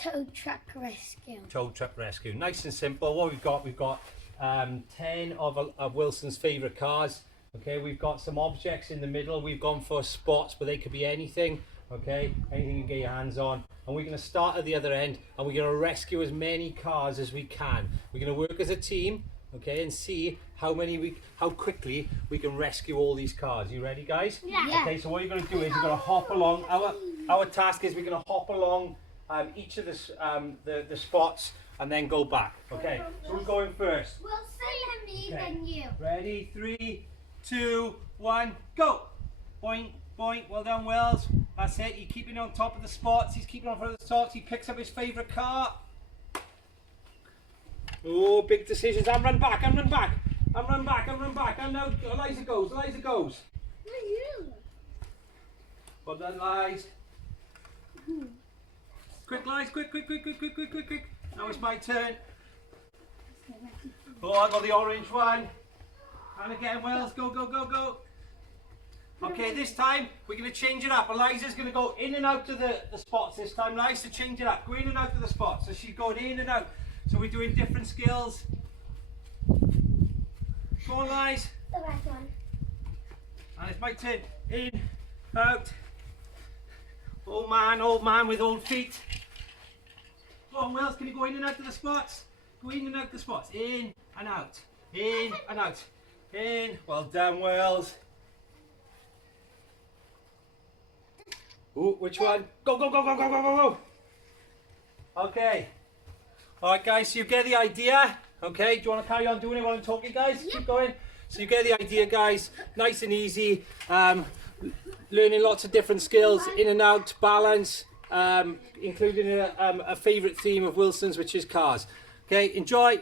Tow truck rescue. Tow truck rescue. Nice and simple. What we've got 10 of Wilson's favourite cars. Okay, we've got some objects in the middle. We've gone for spots, but they could be anything. Okay, anything you can get your hands on. And we're going to start at the other end, and we're going to rescue as many cars as we can. We're going to work as a team, okay, and see how quickly we can rescue all these cars. You ready, guys? Yeah. Okay, so what you're going to do is you're going to hop along. Our task is we're going to hop along each of the spots and then go back. Okay, so who's going first? Wilson and me, then you. Ready? 3, 2, 1, go! Boing, boing. Well done, Wells. That's it. He's keeping on top of the spots. He's keeping on front of the spots. He picks up his favourite car. Oh, big decisions. I'm run back. I'm run back. I'm run back. I'm run back. And now Eliza goes. Eliza goes. Well done, Liz. Quick, Liz. Quick, quick, quick, quick, quick, quick, quick, quick. Now it's my turn. Oh, I got the orange one. And again, Wells. Go, go, go, go. Okay, this time we're going to change it up. Eliza's going to go in and out of the spots this time. Nice to change it up. Go in and out of the spots. So she's going in and out. So we're doing different skills. Go on, Liz. The right one. And it's my turn. In, out. Old man with old feet. Go on, Wells. Can you go in and out of the spots? Go in and out of the spots. In and out. In and out. In. Well done, Wells. Ooh, which one? Go, go, go, go, go, go, go, go. Okay. Alright guys, so you get the idea. Okay, do you want to carry on doing it while I'm talking, guys? Keep going. So you get the idea, guys. Nice and easy. Learning lots of different skills, in and out, balance, including a favourite theme of Wilson's, which is cars. Okay, enjoy.